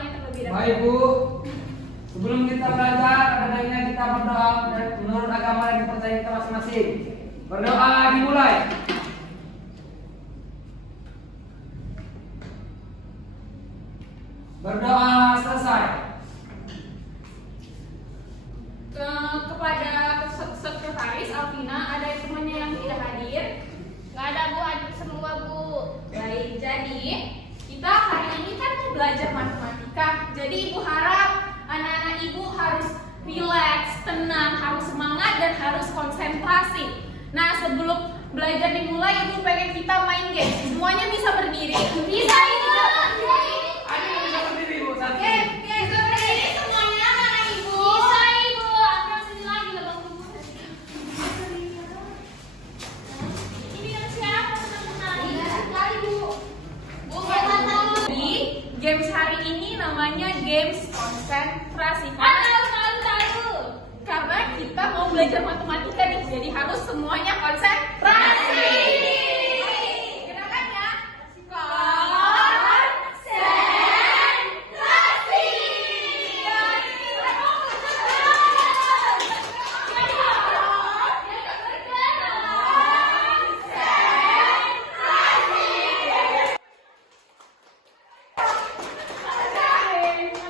doanya terlebih dahulu. Baik Bu, sebelum kita belajar, ada baiknya kita berdoa dan menurut agama yang dipercaya kita masing-masing. Berdoa dimulai. Berdoa selesai. Kepada sekretaris Alvina, ada temannya yang tidak hadir? Nggak ada Bu, hadir semua Bu. Baik, jadi kita hari ini kan mau belajar matematika. Jadi Ibu harap anak-anak Ibu harus rileks, tenang, harus semangat dan harus konsentrasi. Nah, sebelum belajar dimulai, Ibu pengen kita main game. Semuanya bisa berdiri? Bisa Ibu. Ada yang bisa berdiri Bu? Satu. Bisa berdiri semuanya anak Ibu. Bisa Ibu, aku sini lagi lah Bang. Ini yang siapa teman-teman? Iya, sekali Bu. Bu, nggak tahu. Jadi, games hari ini namanya games konsentrasi. Tahu. Karena kita mau belajar matematika nih, jadi harus semuanya konsentrasi. Gerakannya konsentrasi.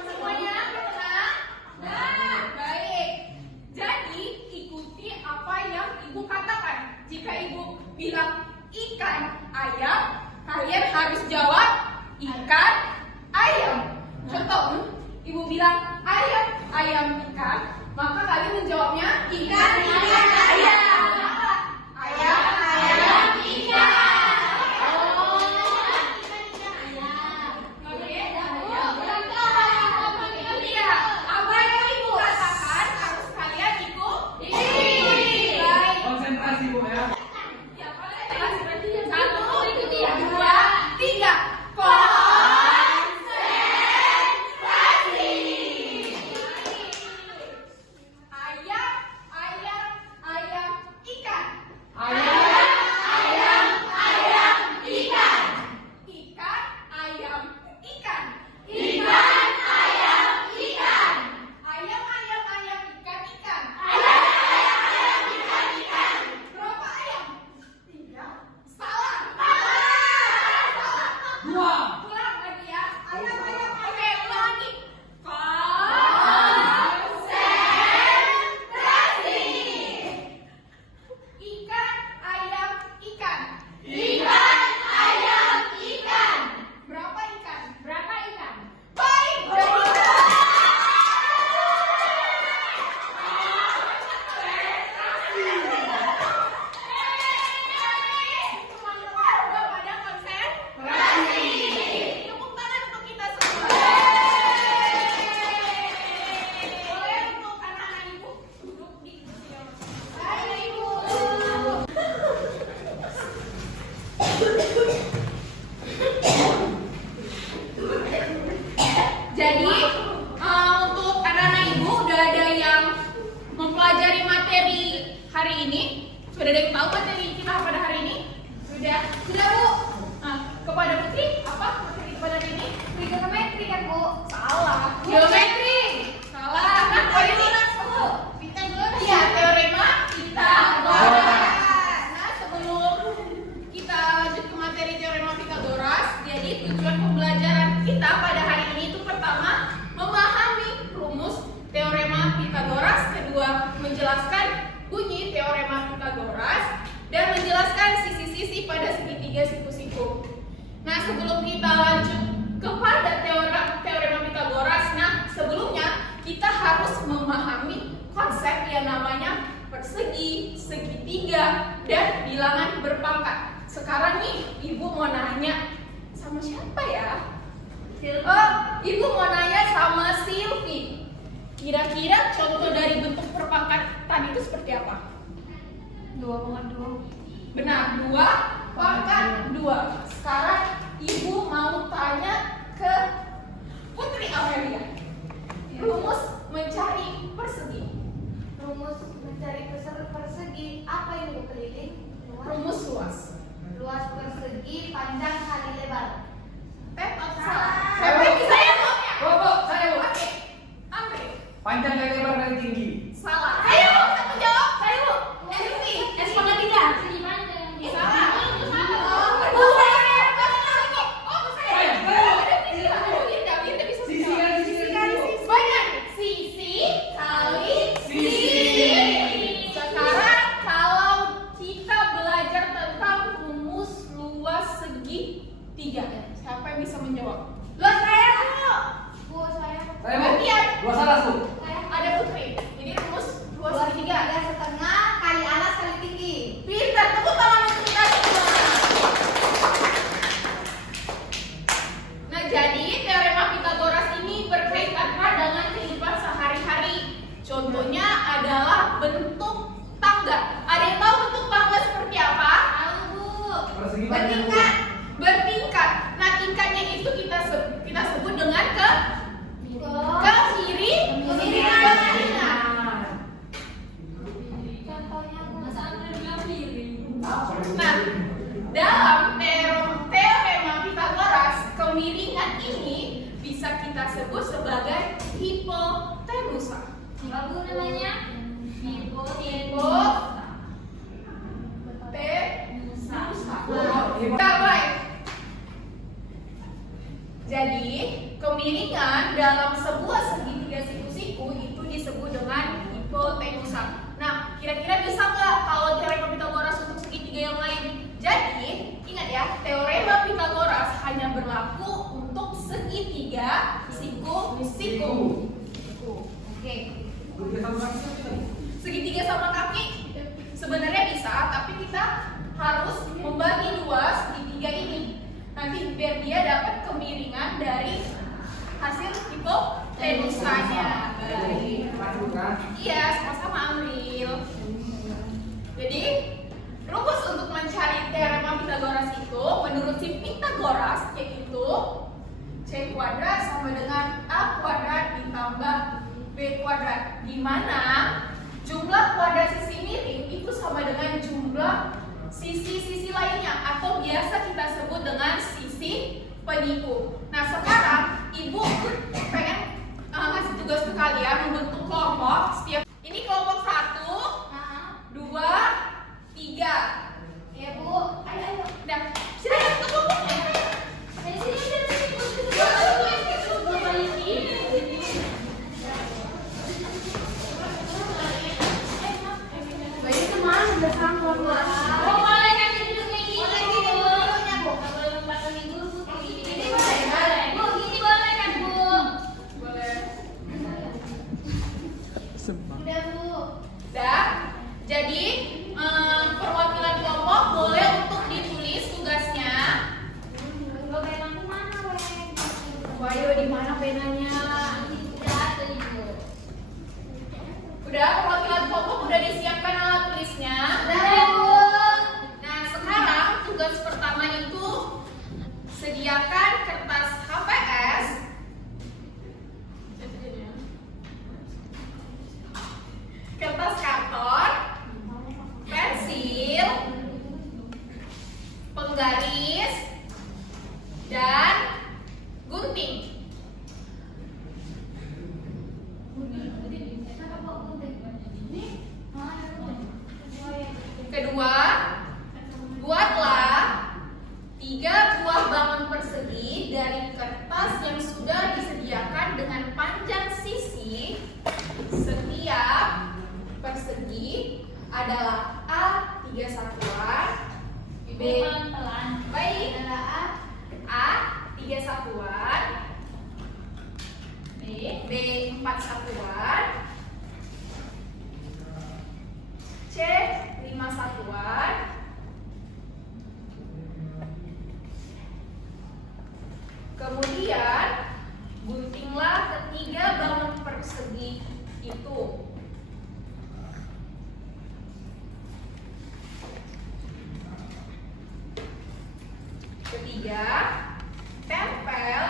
Semuanya tenang. Nah, baik. Jadi ikuti apa yang Ibu katakan. Jika Ibu bilang ikan ayam, kalian harus jawab ikan ayam. Contoh, Ibu bilang ayam ayam ikan, maka kalian menjawabnya ikan ikan ayam. Ayam ayam ikan. Iya, apa yang Ibu katakan harus kalian ikuti. Baik. Konsentrasi Bu ya. Ya, konsentrasi. Satu, dua, tiga. Konsentrasi. Ayam, ayam, ayam, ikan. Ayam. Ikan. Ikan, ayam, ikan. Ayam, ayam, ayam, ikan, ikan. Berapa ayam? 3. Salah. Dua. Ulang lagi ya. Ayam, ayam, oke, ulang lagi. Konsentrasi. Ikan, ayam, ikan. Berapa ikan? Baik. Teman-teman udah pada konsentrasi. Tepuk tangan untuk kita semua. Boleh untuk anak-anak Ibu duduk di kursi yang baik, Ibu. Jadi untuk anak-anak Ibu udah ada yang mempelajari materi hari ini? Sudah ada yang tahu materi kita pada hari ini? Sudah Bu. Nah, kepada Putri apa materi pada hari ini? Trigonometri kan Bu? Salah. Geometri. Salah. Nah, oh ini Pitagoras. iya teorema Pitagoras. Nah, sebelum kita lanjut ke materi teorema Pitagoras, jadi tujuan pembelajaran kita pada hari ini itu pertama memahami rumus teorema Pitagoras, kedua menjelaskan bunyi teorema Pitagoras, dan menjelaskan sisi-sisi pada segitiga siku-siku. Nah, sebelum kita lanjut kepada teorema Pitagoras, nah sebelumnya kita harus memahami konsep yang namanya persegi, segitiga, dan bilangan berpangkat. Sekarang nih, Ibu mau nanya sama siapa ya? Oh, Ibu mau nanya sama Silvi. Kira-kira contoh dari bentuk perpangkatan itu seperti apa? 2,2. Benar, 2/2. Sekarang Ibu mau tanya ke Putri Amelia. Rumus mencari persegi. Rumus mencari persegi apa yang Bu keliling? Rumus luas. Luas persegi panjang kali lebar. Salah. Saya bisa ya, Bang? Dua salah tuh. Ada Putri. Ini rumus 2 segitiga. 2,5 kali alas kali tinggi. Pintar, tepuk tangan untuk kita semua. Nah, jadi teorema Pythagoras ini berkaitan dengan kehidupan sehari-hari. Contohnya adalah bentuk tangga. Ada yang tahu bentuk tangga seperti apa? Tahu, Bu. Persegi mana, Bu? Bertingkat. Bertingkat. Nah, tingkatnya itu kita sebut dengan ke kiri, Ke kiri, ke kanan. Contohnya, Bu. Nah, dalam teorema Pythagoras, kemiringan ini bisa kita sebut sebagai hipotenusa. Apa, Bu, namanya? Hipotenusa. Nah, baik. Jadi, kemiringan dalam sebuah segitiga siku-siku itu disebut dengan hipotenusa. Nah, kira-kira bisa nggak kalau teorema Pythagoras untuk segitiga yang lain? Jadi, ingat ya, teorema Pythagoras hanya berlaku untuk segitiga siku-siku. Oke. Segitiga sama kaki sebenarnya bisa, tapi kita harus membagi dua segitiga ini. Nanti biar dia dapat kemiringan dari hasil hipotenusanya. Baik. Iya, sama-sama Amril. Jadi, rumus untuk mencari teorema Pythagoras itu menurut si Pythagoras yaitu C kuadrat sama dengan A kuadrat ditambah B kuadrat, di mana jumlah kuadrat sisi miring itu sama dengan jumlah sisi-sisi lainnya atau biasa kita sebut dengan sisi peniku. Nah, sekarang Ibu pengen ngasih tugas ke kalian membentuk kelompok. Setiap ini kelompok 1, 2, 3. Ya, Bu. Ayo. Nah, silakan ke kelompoknya. Bayi kemana? Udah sanggup, Bu. Oh, boleh kan duduk kayak gini. Boleh gini duduknya, Bu. Ini boleh. Bu, gini boleh kan, Bu? Boleh. Udah, Bu. Dah. Jadi perwakilan kelompok boleh untuk ditulis tugasnya. Enggak penaku mana, Weng? Wayo di mana penanya? Udah, tuh, Bu. Udah perwakilan kelompok udah disiapkan alat tulisnya. Udah, ya, Bu. Nah, sekarang tugas pertama itu sediakan kertas HVS. Kertas karton, pensil, penggaris, dan gunting. Kedua, buatlah 3 buah balon persegi dari kertas yang sudah disediakan dengan panjang sisi setiap persegi adalah A 3 satuan, B baik adalah A 3 satuan, B 4 satuan, C 5 satuan, kemudian guntinglah ketiga balon persegi itu. Ketiga, tempel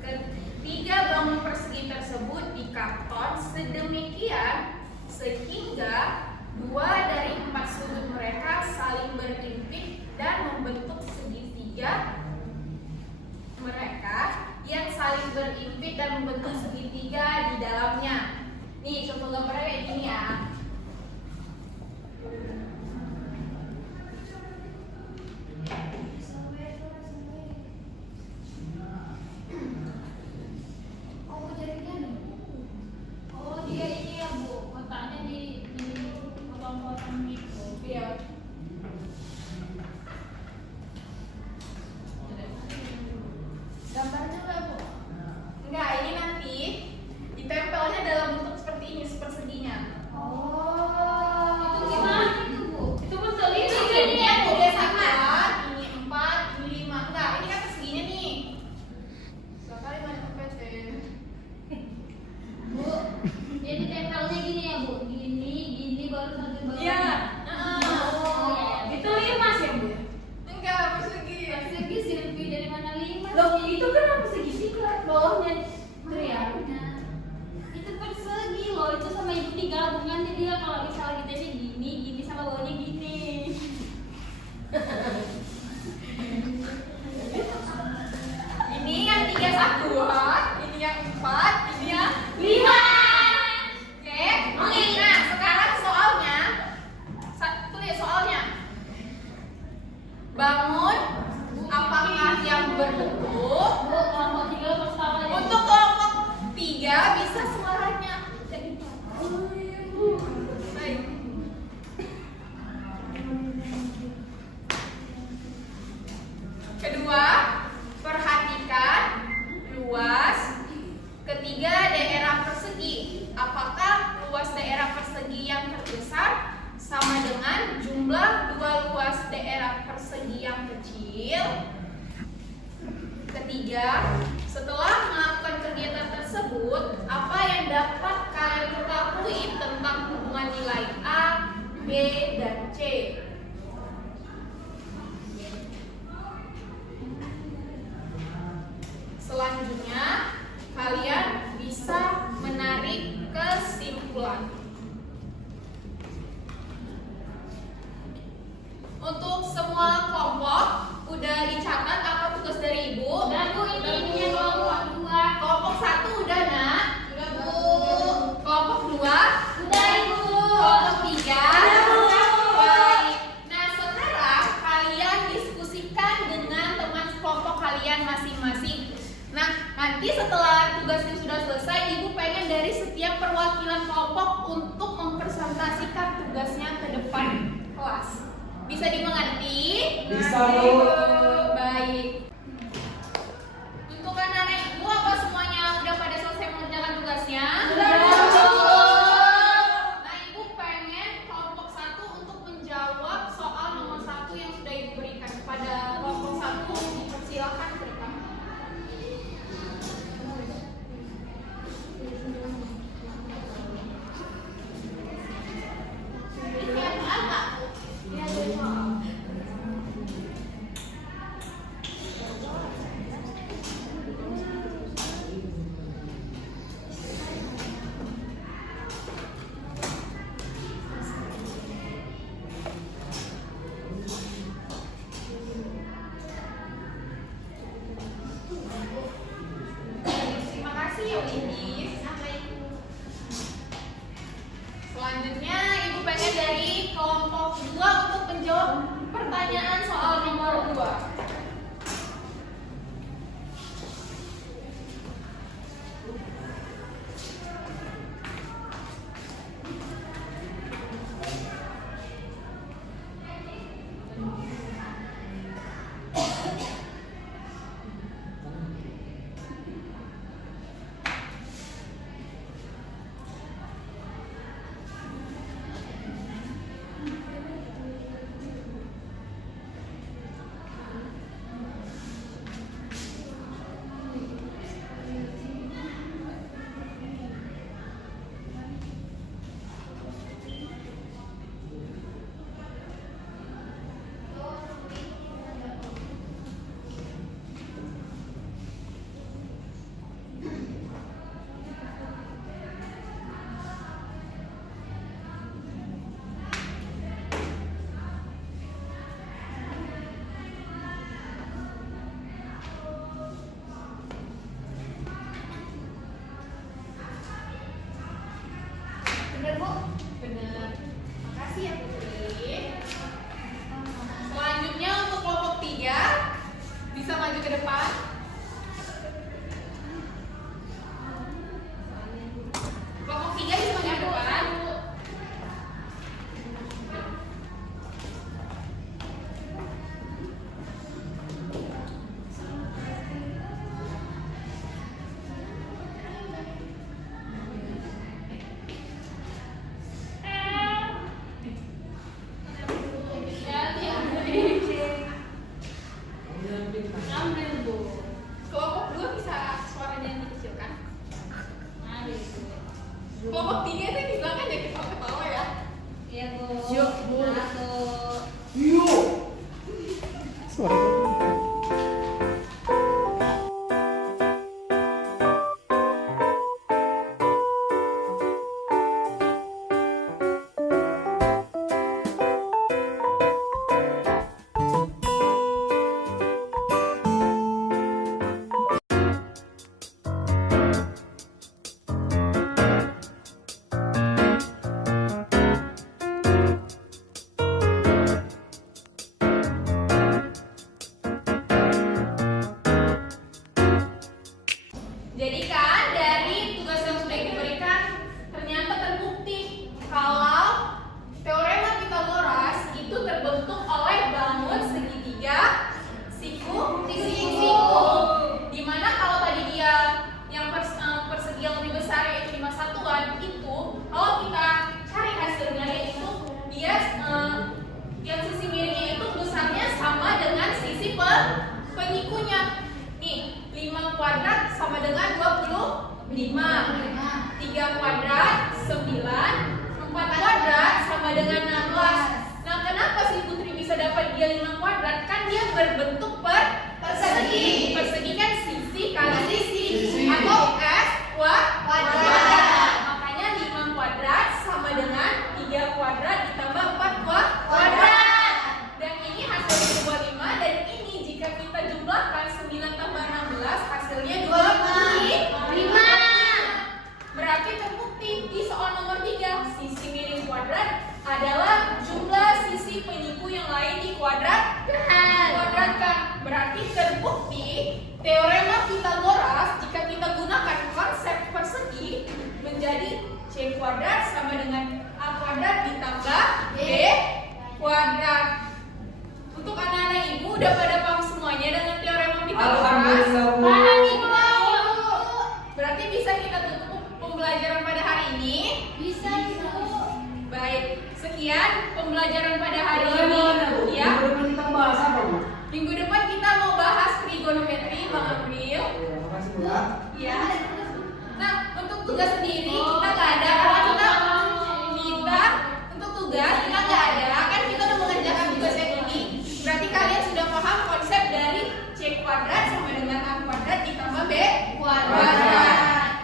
ketiga balon persegi tersebut di karton sedemikian sehingga 2 dari 4 sudut mereka saling berimpit dan membentuk segitiga mereka yang saling berimpit dan membentuk segitiga di dalamnya. Nih contoh gambarnya kayak gini ya. Oh, jadinya nih. Oh, dia ini ya, Bu. Kotaknya di potong-potong gitu. Iya. Gambar juga, Bu. Enggak, ini nanti ditempel kecil. Ketiga, setelah melakukan kegiatan tersebut, apa yang dapat kalian ketahui tentang hubungan nilai A, B, dan C? Selanjutnya, kalian bisa menarik kesimpulan. Untuk semua kelompok, udah dicatat apa tugas dari Ibu? Dan Bu, ini kelompok 2. Kelompok 1 udah, Nak? Udah, Bu. Kelompok 2? Udah, Ibu. Kelompok 3? Udah, Bu. Baik. Nah, sekarang kalian diskusikan dengan teman kelompok kalian masing-masing. Nah, nanti setelah tugasnya sudah selesai, Ibu pengen dari setiap perwakilan kelompok untuk mempresentasikan tugasnya ke depan kelas. Bisa dimengerti? Bisa, Bu. Baik. Untuk anak-anak Ibu, apa semuanya udah pada selesai mengerjakan tugasnya? Sudah, Bu. Nah, Ibu pengen kelompok 1 untuk menjawab soal nomor 1 yang sudah Ibu berikan. Pada kelompok 1 dipersilakan ke depan. Ini apa? Ini ada soal. Terima kasih ya Windy. Selanjutnya Ibu pengen dari kelompok 2 untuk menjawab pertanyaan soal nomor 2. Benar, Bu? Benar. Makasih ya Putri. Selanjutnya untuk kelompok 3 bisa maju ke depan. Kelompok 3 bisa maju ke depan. Ambil, Bu. Kelompok 2 bisa suaranya dikecilkan. Ambil, Bu. Kelompok 3 itu di belakang jadi ketawa-ketawa ya. Iya, Bu. Yuk, Bu. 1. Yuk. 3 kuadrat 9, 4 kuadrat sama dengan 16. Nah, kenapa si Putri bisa dapat dia 5 kuadrat? Kan dia berbentuk persegi. Persegi kan sisi kali sisi atau S kuadrat. Makanya 5 kuadrat sama dengan 3 kuadrat ditambah 4 kuadrat. Dan ini hasilnya 25, dan ini jika kita jumlahkan 9 tambah 16 hasilnya 25. Berarti terbukti di soal nomor 3 sisi miring kuadrat adalah jumlah sisi penyiku yang lain di kuadratkan. Berarti terbukti teorema Pythagoras jika kita gunakan konsep persegi menjadi C kuadrat sama dengan A kuadrat ditambah B kuadrat. Untuk anak-anak ibu udah pada paham semuanya dengan teorema Pythagoras? Alhamdulillah, Bu. Paham Ibu. Berarti bisa kita tutup pembelajaran pada hari ini? Bisa Ibu. Baik, sekian pembelajaran pada hari Bagaimana, Bu? ini. Ya, Minggu depan kita bahas apa, Bu? minggu depan kita mau bahas trigonometri, Bang April. Iya, makasih, Bu. Ya. Nah, untuk tugas sendiri kita nggak ada karena kita untuk tugas kita nggak ada. Kan kita udah mengerjakan tugas yang ini. Berarti kalian sudah paham konsep dari C kuadrat sama dengan A kuadrat ditambah B kuadrat.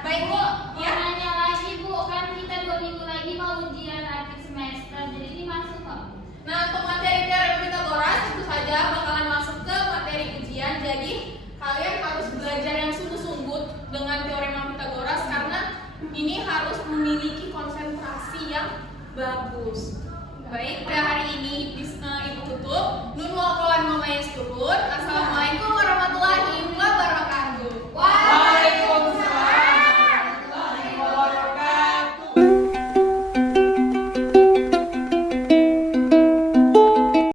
Baik, Bu. Mau Ya. nanya lagi Bu, kan kita 2 minggu lagi mau ujian akhir semester, jadi ini masuk kok. Nah, untuk materi teorema Pythagoras tentu saja bakalan masuk ke materi ujian. Jadi kalian harus belajar yang sungguh-sungguh dengan teorema Pythagoras karena ini harus memiliki konsentrasi yang bagus. Baik, pada hari ini Ibu tutup. Nun wal kolan mama turun. Assalamualaikum warahmatullahi